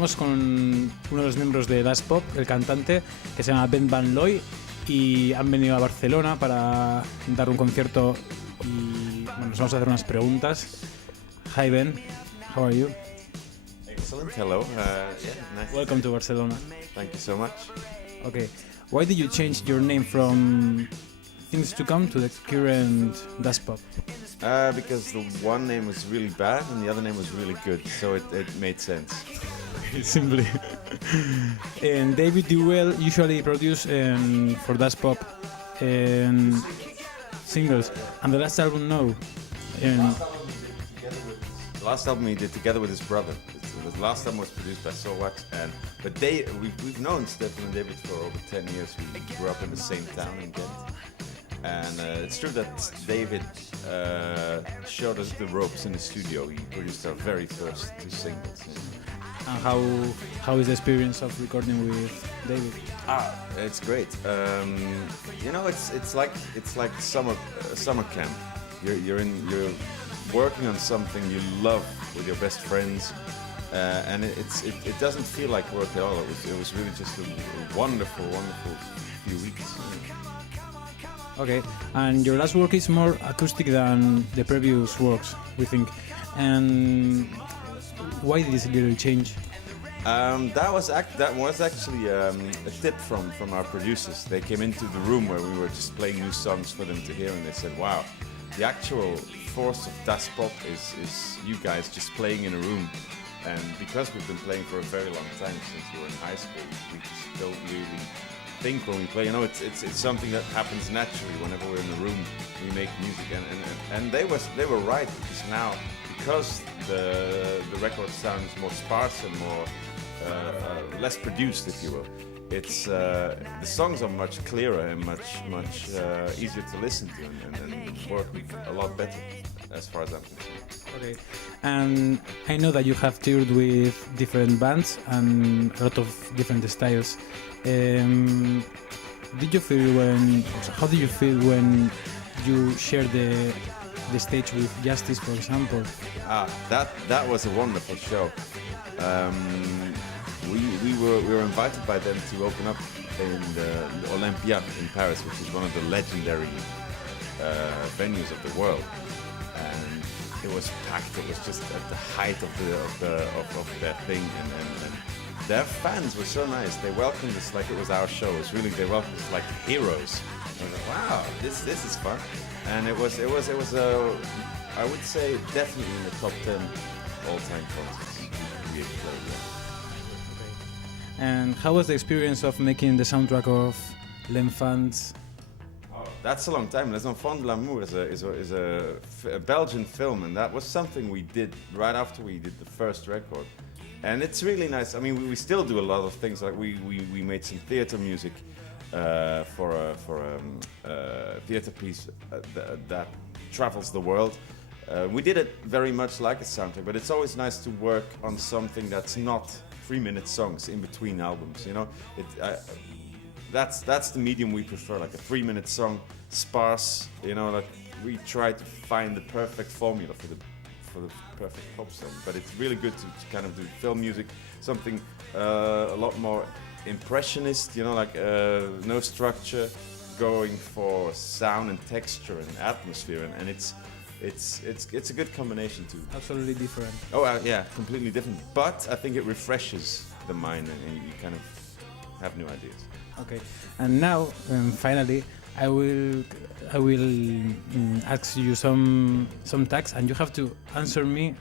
estamos con uno de los miembros de Das Pop, el cantante, que se llama Ben Van Looy, y han venido a Barcelona para dar un concierto y bueno, nos vamos a hacer unas preguntas. Hi Ben, how are you? Excellent, hello. Nice. Welcome to Barcelona. Thank you so much. Okay, why did you change your name from Things to Come to the current Das Pop? Because the one name was really bad and the other name was really good, so it made sense. Simply. And David Duell usually produce for Das Pop singles, and the last album, no. And The last album he did together with his brother. The last album was produced by So Wax, but we've known Stefan and David for over 10 years. We grew up in the same town in Ghent. And it's true that David showed us the ropes in the studio. He produced our very first two singles. And how is the experience of recording with David? It's great. It's like summer camp. You're working on something you love with your best friends, and it doesn't feel like work at all. It was really just a wonderful few weeks. Okay, and your last work is more acoustic than the previous works, we think. And why this little change? That was actually a tip from our producers. They came into the room where we were just playing new songs for them to hear, and they said, "Wow, the actual force of Das Pop is you guys just playing in a room." And because we've been playing for a very long time, since we were in high school, we just don't really think when we play. It's something that happens naturally whenever we're in the room. We make music, and they were right, because the record sounds more sparse and more less produced, if you will. It's the songs are much clearer and much easier to listen to and work a lot better, as far as I'm concerned. Okay, and I know that you have toured with different bands and a lot of different styles. How did you feel when you shared the stage with Justice, for example? That was a wonderful show. We were invited by them to open up in the Olympia in Paris, which is one of the legendary venues of the world, and it was packed. It was just at the height of their thing, and their fans were so nice. They welcomed us like it was our show. They welcomed us like heroes. I was like, wow, this is fun, and it was I would say definitely in the top 10 all-time concerts we have played. Yeah. And how was the experience of making the soundtrack of L'Enfant? That's a long time. Les Enfants de l'Amour is a Belgian film, and that was something we did right after we did the first record. And it's really nice. I mean, we still do a lot of things. Like we made some theater music for a theater piece that travels the world. We did it very much like a soundtrack, but it's always nice to work on something that's not 3-minute songs in between albums. That's the medium we prefer, like a 3-minute song, sparse. Like we try to find the perfect formula for the perfect pop song. But it's really good to kind of do film music, something a lot more impressionist. Like no structure, going for sound and texture and atmosphere, and it's a good combination too. Absolutely different. Oh yeah, completely different. But I think it refreshes the mind, and you kind of have new ideas. Okay, and now finally, I will ask you some tags, and you have to answer me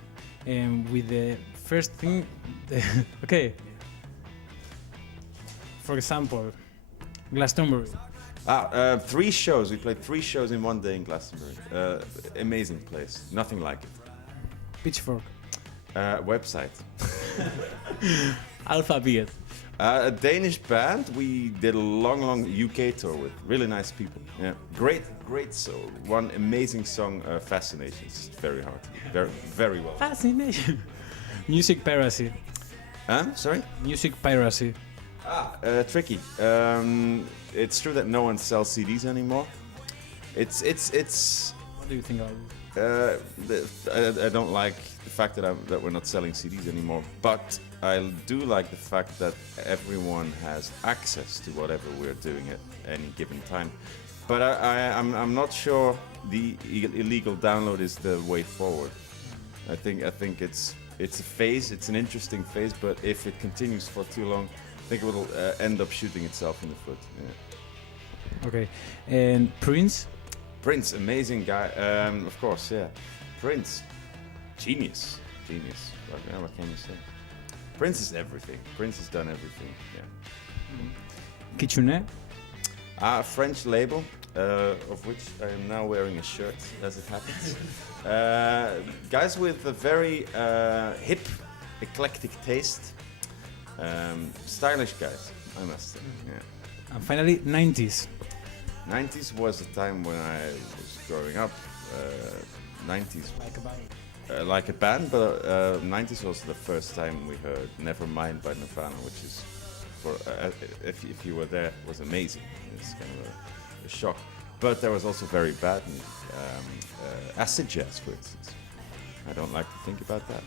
with the first thing. Okay. For example, Glastonbury. 3 shows. We played 3 shows in one day in Glastonbury. Amazing place. Nothing like it. Pitchfork. Website. Alphabet. A Danish band we did a long UK tour with. Really nice people. Yeah, great. So one amazing song, Fascination. It's very hard. Very well. Fascination. Music piracy. Sorry? Music piracy. Tricky. It's true that no one sells CDs anymore. It's do you think about it? I don't like the fact that we're not selling CDs anymore, but I do like the fact that everyone has access to whatever we're doing at any given time. But I'm not sure the illegal download is the way forward. I think it's a phase. It's an interesting phase, but if it continues for too long, I think it will end up shooting itself in the foot. Yeah. Okay, and Prince. Prince, amazing guy. Of course, yeah. Prince, genius. What can you say? Prince is everything. Prince has done everything. Yeah. Kitsune. A French label, of which I am now wearing a shirt, as it happens. Guys with a very hip, eclectic taste. Stylish guys, I must say. Yeah. And finally, 90s. 90s was a time when I was growing up. 90s. Like a band, but 90s was the first time we heard Nevermind by Nirvana, which is, for if you were there, was amazing. It's kind of a shock. But there was also very bad music. Acid jazz, for instance. I don't like to think about that.